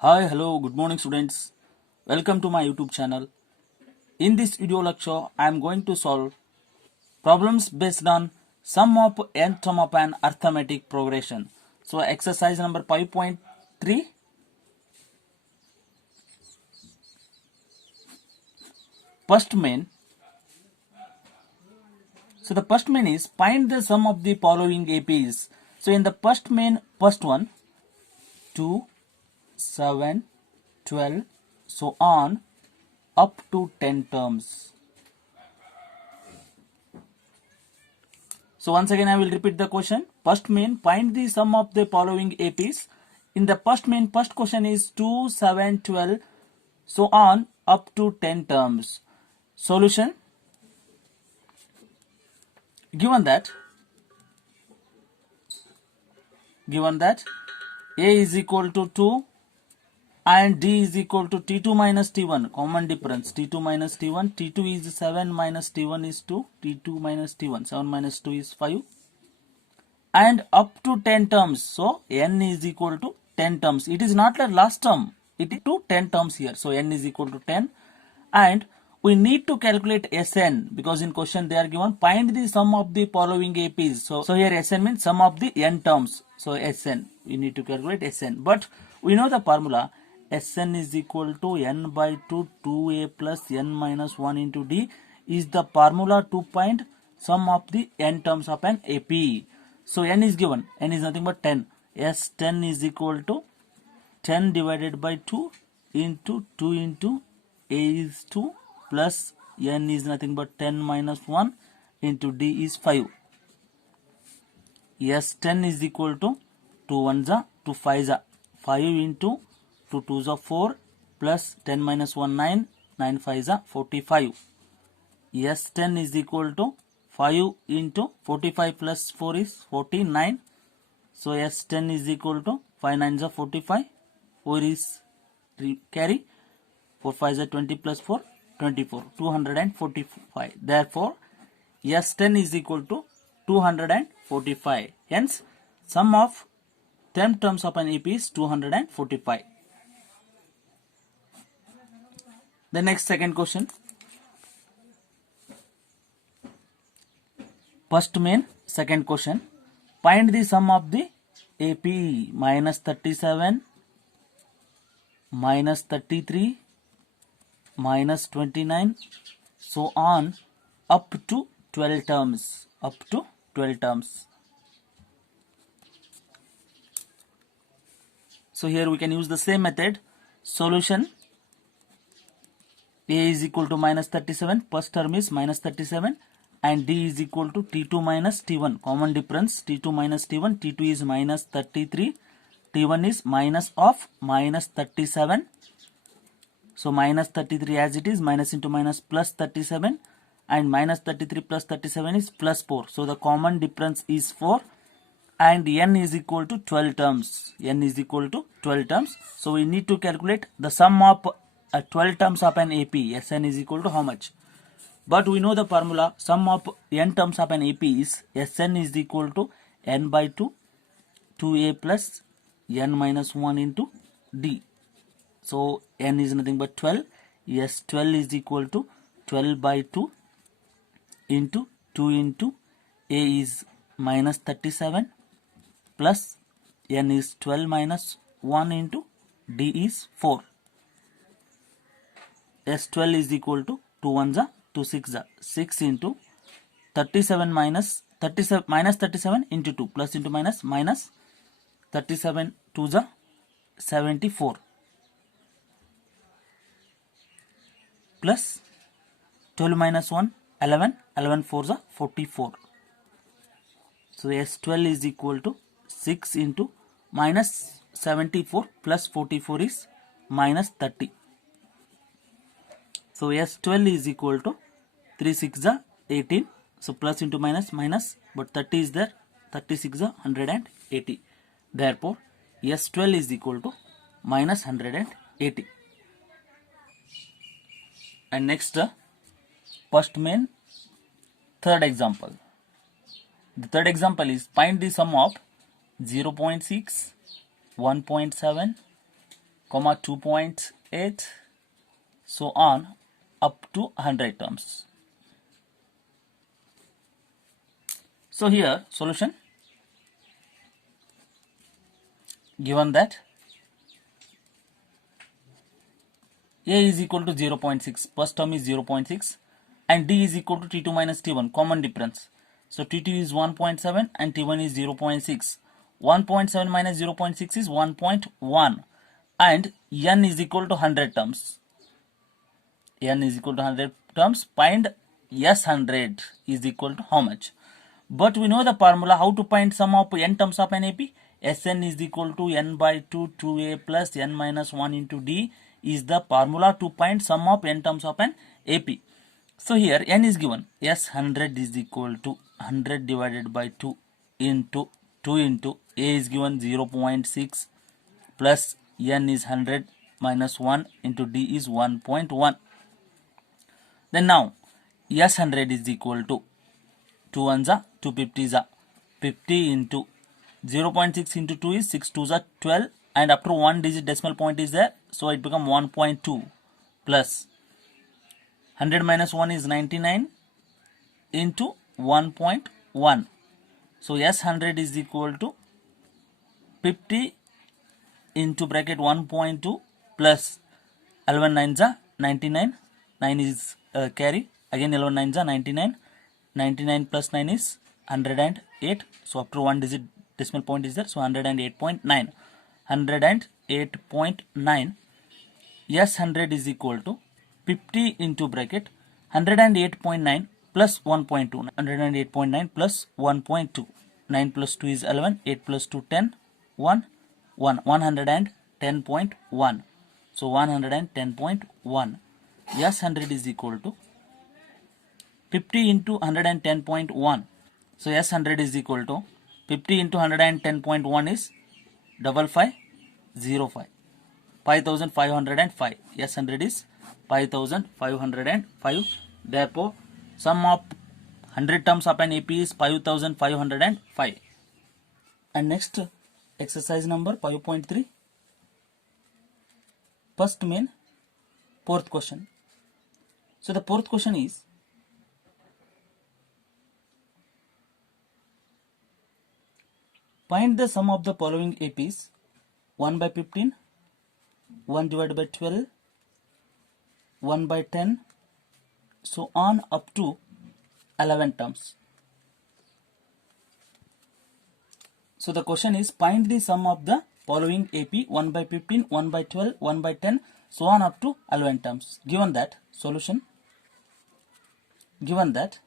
Hi, hello, good morning students. Welcome to my YouTube channel. In this video lecture, I am going to solve problems based on sum of n term of an arithmetic progression. So exercise number 5.3. First main. So the first main is find the sum of the following APs. So in the first main, first one, 2, 7, 12, so on up to 10 terms. So once again I will repeat the question. First main, find the sum of the following APs. In the first main, first question is 2, 7, 12, so on up to 10 terms. Solution. Given that A is equal to 2 and D is equal to T2 minus T1, common difference, T2 minus T1, T2 is 7 minus T1 is 2, T2 minus T1, 7 minus 2 is 5. And up to 10 terms, so n is equal to 10 terms. It is not like last term, it is to 10 terms here, so n is equal to 10. And we need to calculate Sn because in question they are given find the sum of the following APs. So here Sn means sum of the n terms, so Sn, we need to calculate Sn, but we know the formula. Sn is equal to n by 2 2a plus n minus 1 into d is the formula to find sum of the n terms of an AP. So n is given, n is nothing but 10. S10 is equal to 10 divided by 2 into 2 into a is 2 plus n is nothing but 10 minus 1 into d is 5. S10 is equal to 2 1s are 2 5s are 5 into 2 2s are 4 plus 10 minus 1 9, 9 5s are 45. S10 is equal to 5 into 45 plus 4 is 49. So S10 is equal to 5 9s are 45, 4 is carry, 4 5s are 20 plus 4, 24, 245. Therefore, S10 is equal to 245. Hence, sum of 10 terms of an AP is 245. The next second question. First main, second question. Find the sum of the AP minus 37, minus 33, minus 29, so on up to 12 terms. Up to 12 terms. So here we can use the same method. Solution. A is equal to minus 37. First term is minus 37. And D is equal to T2 minus T1. Common difference. T2 minus T1. T2 is minus 33. T1 is minus of minus 37. So minus 33 as it is. Minus into minus plus 37. And minus 33 plus 37 is plus 4. So the common difference is 4. And n is equal to 12 terms. N is equal to 12 terms. So we need to calculate the sum of 12 terms of an AP. Sn is equal to how much? But we know the formula. Sum of n terms of an AP is Sn is equal to n by 2, 2a plus n minus 1 into d. So n is nothing but 12. S12 is equal to 12 by 2 into 2 into a is minus 37 plus n is 12 minus 1 into d is 4. S12 is equal to 2 1s are 2 6 are 6 into 37 minus 37 into 2 plus into minus minus 37 2s are 74 plus 12 minus 1 11, 11 4s are 44. So S12 is equal to 6 into minus 74 plus 44 is minus 30. So S12 is equal to 3 6 are 18. So plus into minus minus, but 30 is there. 36 are 180. Therefore, S12 is equal to minus 180. And next, first main, third example. The third example is find the sum of 0.6, 1.7, comma 2.8, so on up to 100 terms. So here solution, given that A is equal to 0.6, first term is 0.6, and D is equal to T2 minus T1, common difference. So T2 is 1.7 and T1 is 0.6. 1.7 minus 0.6 is 1.1, and N is equal to 100 terms. N is equal to 100 terms. Find S100 is equal to how much? But we know the formula how to find sum of n terms of an AP. Sn is equal to n by 2 2a plus n minus 1 into d is the formula to find sum of n terms of an AP. So here n is given. S100 is equal to 100 divided by 2 into a is given 0.6 plus n is 100 minus 1 into d is 1.1. Then now S100 is equal to 2 ones are 2 50s are 50 into 0.6 into 2 is 6 2s are 12, and after one digit decimal point is there, so it become 1.2 plus 100 minus 1 is 99 into 1.1. So S100 is equal to 50 into bracket 1.2 plus 11 nines are 99, 9 is carry, again 11 nines are 99, 99 plus 9 is 108, so after one digit decimal point is there, so 108.9. 108.9. S100 is equal to 50 into bracket 108.9 plus 1.2, 108.9 plus 1.2, 9 plus 2 is 11, 8 plus 2 10, 1, 110.1. So 110.1. S100 is equal to 50 into 110.1. So S100 is equal to 50 into 110.1 is 5505. 5505. S100 is 5505. Therefore, sum of 100 terms of an AP is 5505. And next exercise number 5.3. First main, fourth question. So the fourth question is, find the sum of the following APs: 1 by 15, 1 divided by 12, 1 by 10, so on up to 11 terms. So the question is, find the sum of the following AP: 1 by 15, 1 by 12, 1 by 10, so on up to 11 terms. Given that, solution, given that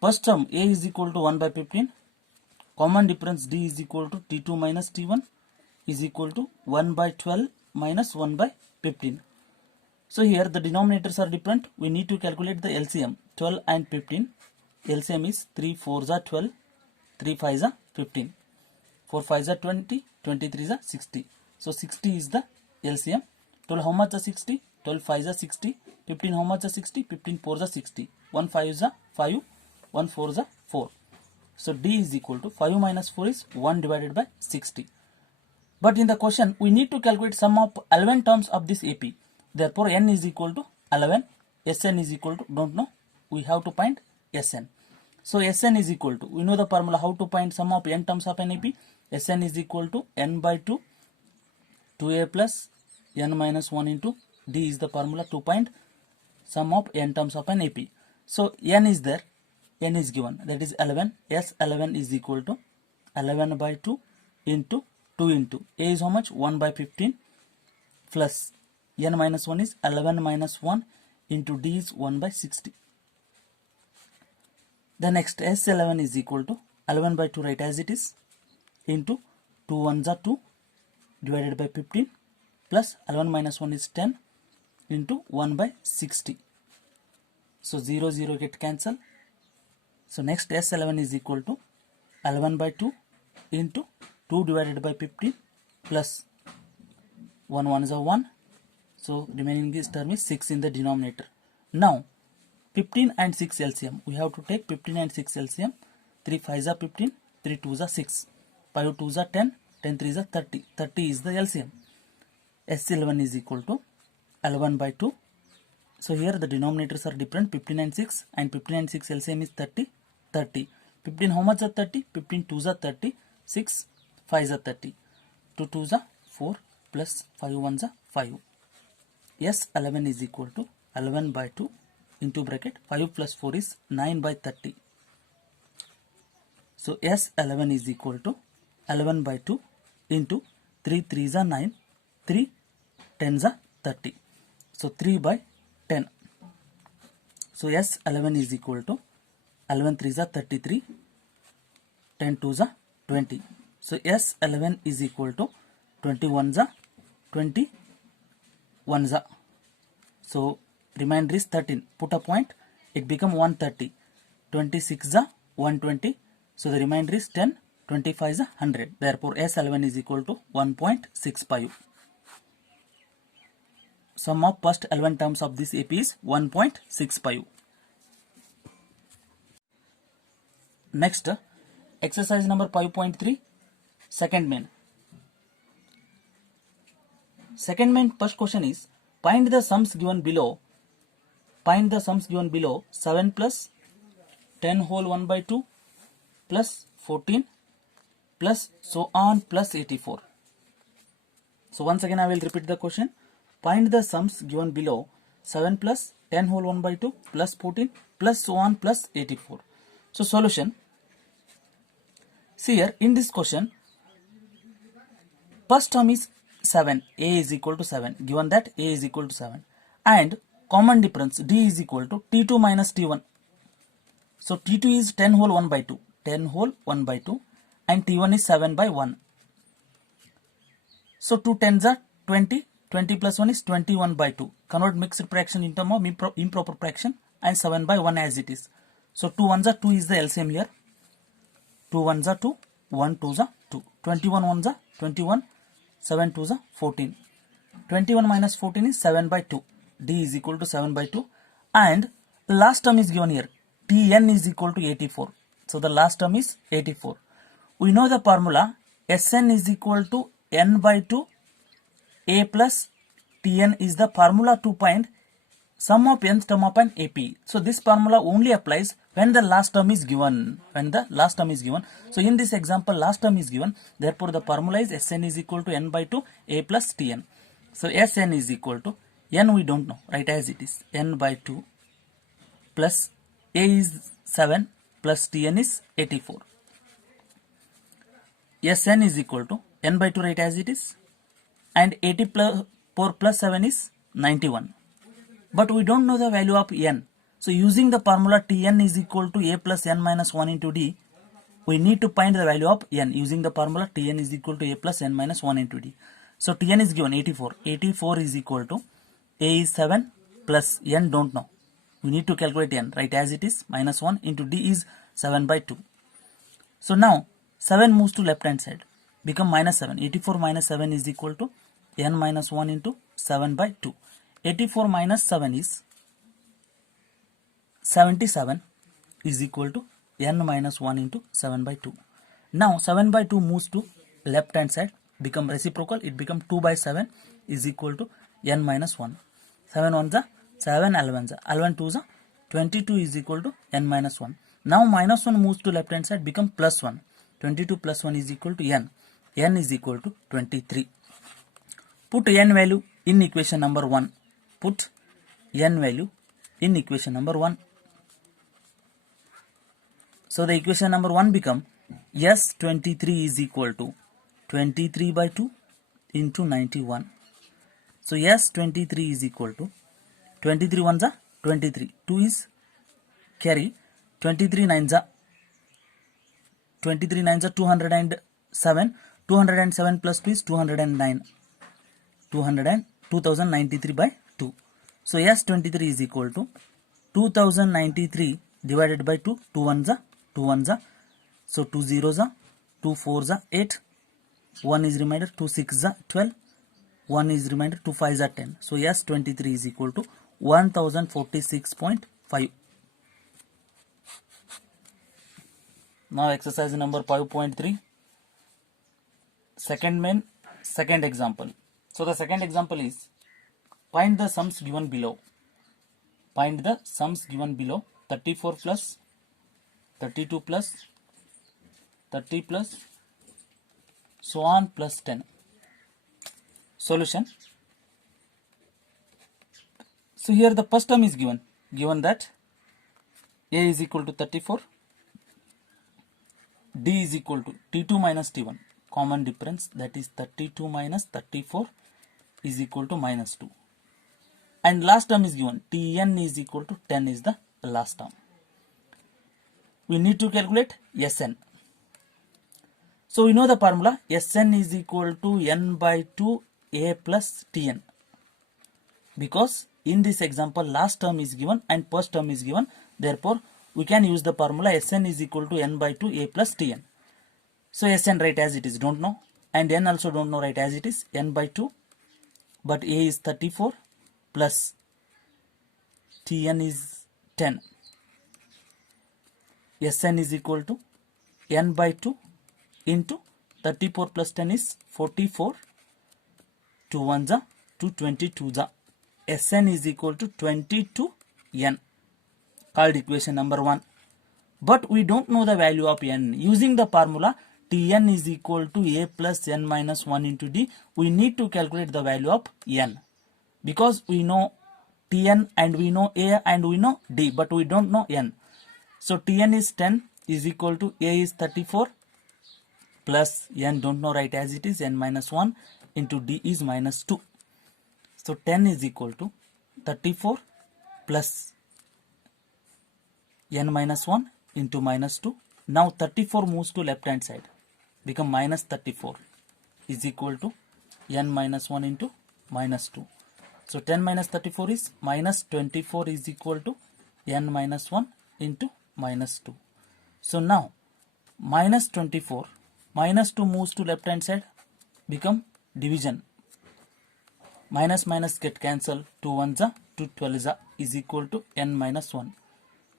first term A is equal to 1 by 15, common difference D is equal to T2 minus T1 is equal to 1 by 12 minus 1 by 15. So here the denominators are different. We need to calculate the LCM. 12 and 15. LCM is 3 4s are 12, 3 5s are 15, 4 5s are 20, 23s are 60. So 60 is the LCM. 12 how much are 60? 12 5s are 60. 15 how much are 60? 15 4s are 60. 1 5s are 5, 1 4s are 4. So D is equal to 5 minus 4 is 1 divided by 60. But in the question, we need to calculate sum of 11 terms of this AP. Therefore, N is equal to 11. Sn is equal to, don't know, we have to find Sn. So Sn is equal to, we know the formula how to find sum of n terms of an AP. Sn is equal to n by 2, 2a plus n minus 1 into D is the formula to find sum of n terms of an AP. So N is there, N is given, that is 11. S11 is equal to 11 by 2 into 2 into A is how much? 1 by 15 plus n minus 1 is 11 minus 1 into D is 1 by 60. The next S11 is equal to 11 by 2, write as it is, into 2 1s are 2 divided by 15 plus 11 minus 1 is 10 into 1 by 60. So 0 0 get cancelled. So next S11 is equal to 11 by 2 into 2 divided by 15 plus 1 1 is a 1. So remaining this term is 6 in the denominator. Now 15 and 6 LCM. We have to take 15 and 6 LCM. 3 5s are 15, 3 2s are 6, 5 2s are 10, 10 3s are 30. 30 is the LCM. S11 is equal to L1 by 2. So here the denominators are different, 15 and 6, and 15 and 6 LCM is 30, 30. 15 how much are 30? 15 2s are 30, 6 5s are 30. 2 2s are 4 plus 5 1s are 5. S11 is equal to L1 by 2 into bracket 5 plus 4 is 9 by 30. So S11 is equal to L1 by 2 into 3 3s are 9, 3 10s are 30. So 3 by 10. So S11 is equal to L1 3s are 33, 10 2s are 20. So S11 is equal to 21s are 21s are. So remainder is 13. Put a point, it become 130. 26 are 120. So the remainder is 10. 25 is 100. Therefore S11 is equal to 1.65. Sum of first L1 terms of this AP is 1.65. Next, exercise number 5.3, second main. Second main first question is, find the sums given below. Find the sums given below 7 plus 10 whole 1 by 2 plus 14 plus so on plus 84. So once again I will repeat the question. Find the sums given below 7 plus 10 whole 1 by 2 plus 14 plus so on plus 84. So solution. See here in this question, first term is 7, a is equal to 7, given that a is equal to 7, and common difference d is equal to t2 minus t1. So t2 is 10 whole 1 by 2, 10 whole 1 by 2, and t1 is 7 by 1. So 2 tens are 20, 20 plus 1 is 21 by 2. Convert mixed fraction in term of improper fraction, and 7 by 1 as it is. So 2 ones are 2 is the LCM here. 2 ones are 2, 1 2s are 2. 21 ones are 21, 7 2s are 14. 21 minus 14 is 7 by 2. D is equal to 7 by 2. And last term is given here. Tn is equal to 84. So the last term is 84. We know the formula Sn is equal to n by 2 a plus Tn is the formula to find sum of nth term of an AP. So this formula only applies when the last term is given. When the last term is given. So in this example, last term is given. Therefore, the formula is Sn is equal to n by 2 a plus Tn. So Sn is equal to n we don't know, right, as it is n by 2 plus a is 7 plus Tn is 84. Sn is equal to n by 2, right, as it is, and 84 plus 7 is 91. But we don't know the value of n. So using the formula Tn is equal to a plus n minus 1 into d, we need to find the value of n using the formula Tn is equal to a plus n minus 1 into d. So Tn is given 84. 84 is equal to a is 7 plus n don't know. We need to calculate n, right, as it is, minus 1 into d is 7 by 2. So now 7 moves to left hand side, become minus 7. 84 minus 7 is equal to n minus 1 into 7 by 2. 84 minus 7 is 77 is equal to n minus 1 into 7 by 2. Now 7 by 2 moves to left hand side, become reciprocal, it become 2 by 7 is equal to n minus 1. 7 ones are 7, 11 are 11 2s are 22 is equal to n minus 1. Now minus 1 moves to left hand side, become plus 1. 22 plus 1 is equal to n. n is equal to 23. Put n value in equation number 1. Put n value in equation number 1. So the equation number 1 become S23 is equal to 23 by 2 into 91. So S23 is equal to 23 ones are 23. 2 is carry. 23 nines are 207. 207 plus 2 is 209. 2093 by 2. So S23 is equal to 2093 divided by 2. 2 ones are 2 ones are. So 2 zeros are 2 fours are 8. 1 is remainder, 2 6s are 12. 1 is remainder, 2 5s are 10. So S23 is equal to 1046.5. Now exercise number 5.3. Second main, second example. So the second example is find the sums given below. Find the sums given below. 34 plus 32 plus 30 plus so on plus 10. Solution. So here the first term is given that a is equal to 34, d is equal to t2 minus t1, common difference, that is 32 minus 34 is equal to minus 2, and last term is given tn is equal to 10 is the last term. We need to calculate Sn. So we know the formula Sn is equal to n by 2 a plus tn, because in this example last term is given and first term is given, therefore we can use the formula Sn is equal to n by 2 a plus tn. So Sn write as it is, don't know, and n also don't know, write as it is, n by 2, but a is 34 plus tn is 10. Sn is equal to n by 2 into 34 plus 10 is 44, 2 1s are 222s are. Sn is equal to 22n, called equation number 1. But we don't know the value of n. Using the formula tn is equal to a plus n minus 1 into d, we need to calculate the value of n, because we know tn and we know a and we know d, but we don't know n. So tn is 10 is equal to a is 34 plus n don't know, write as it is, n minus 1 into d is minus 2. So 10 is equal to 34 plus n minus 1 into minus 2. Now 34 moves to left hand side, become minus 34 is equal to n minus 1 into minus 2. So 10 minus 34 is minus 24 is equal to n minus 1 into minus 2. So now minus 24, minus 2 moves to left hand side, become division. Minus minus get cancelled, 2 1s are 2 12s are is equal to n minus 1.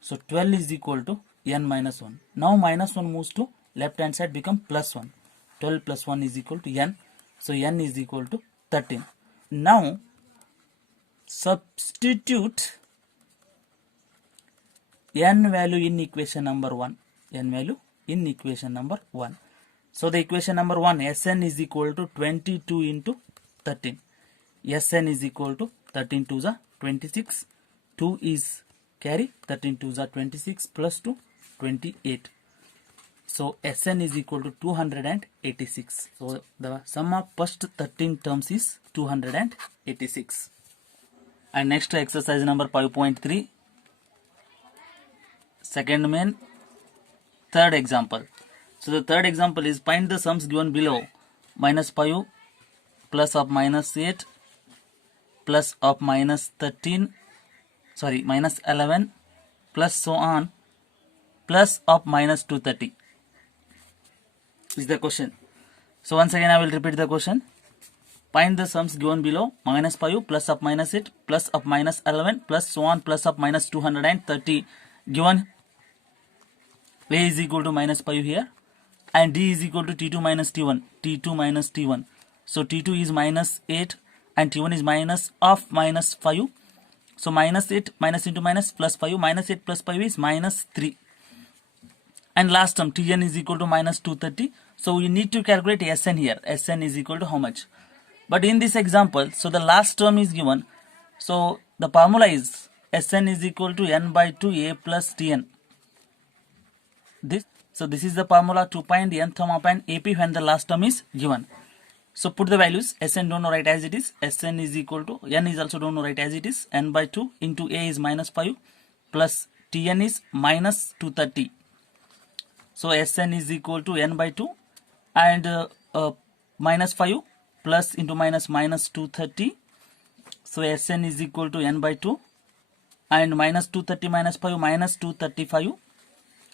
So 12 is equal to n minus 1. Now minus 1 moves to left hand side, become plus 1. 12 plus 1 is equal to n. So n is equal to 13. Now substitute n value in equation number 1. N value in equation number 1. So the equation number 1, Sn is equal to 22 into 13. Sn is equal to 13 2s are 26. 2 is carry, 13 2s are 26 plus 2, 28. So Sn is equal to 286. So the sum of first 13 terms is 286. And next exercise number 5.3. Second main, third example. So the third example is find the sums given below. Minus 5 plus of minus 8 plus of minus 13, sorry, minus 11 plus so on plus of minus 230 is the question. So once again I will repeat the question. Find the sums given below. Minus 5 plus of minus 8 plus of minus 11 plus so on plus of minus 230, given a is equal to minus 5 here and d is equal to t2 minus t1, t2 minus t1. So t2 is minus 8 and t1 is minus of minus 5. So minus 8 minus into minus plus 5, minus 8 plus 5 is minus 3. And last term tn is equal to minus 230. So we need to calculate Sn here. Sn is equal to how much? But in this example, so the last term is given. So the formula is Sn is equal to n by 2 a plus tn. So this is the formula to find nth term of an AP when the last term is given. So put the values. Sn don't know, write as it is. Sn is equal to, n is also don't know, write as it is, n by 2 into a is minus 5 plus tn is minus 230. So Sn is equal to n by 2 and minus 5 plus into minus minus 230. So Sn is equal to n by 2 and minus 230 minus 5 minus 235.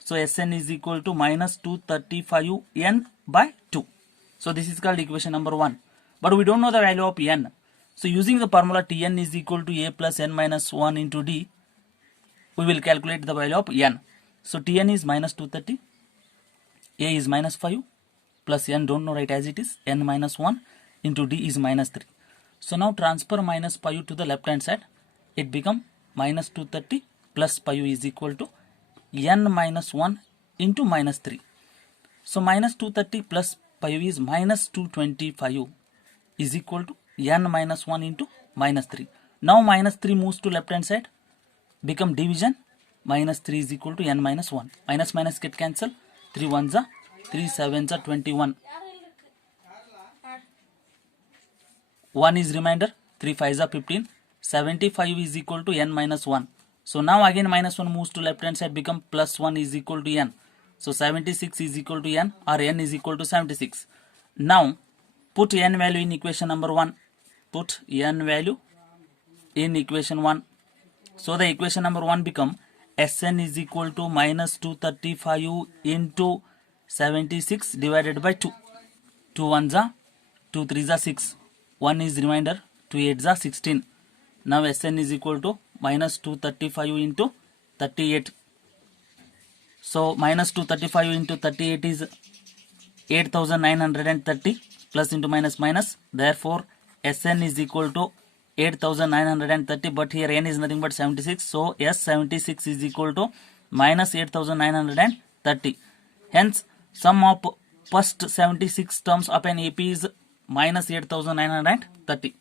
So Sn is equal to minus 235 n by 2. So this is called equation number 1. But we don't know the value of n. So using the formula Tn is equal to a plus n minus 1 into d, we will calculate the value of n. So Tn is minus 230, a is minus 5 plus n don't know, write as it is, n minus 1 into d is minus 3. So now transfer minus pi u to the left hand side. It become minus 230 plus pi u is equal to n minus 1 into minus 3. So minus 230 plus pi u is minus 225 u is equal to n minus 1 into minus 3. Now minus 3 moves to left hand side, become division, minus 3 is equal to n minus 1. Minus minus get cancel, 3 1s are 3 7s are 21. 1 is remainder, 3 5s are 15. 75 is equal to n minus 1. So now again minus 1 moves to left hand side, become plus 1 is equal to n. So 76 is equal to n, or n is equal to 76. Now put n value in equation number 1. Put n value in equation 1. So the equation number 1 become Sn is equal to minus 235 into 76 divided by 2. 2 1s are 2 3s are 6. 1 is remainder, 2 8s are 16. Now Sn is equal to minus 235 into 38. So minus 235 into 38 is 8930 plus into minus minus. Therefore Sn is equal to 8930, but here n is nothing but 76. So S76 is equal to minus 8930. Hence sum of first 76 terms of an AP is minus 8930.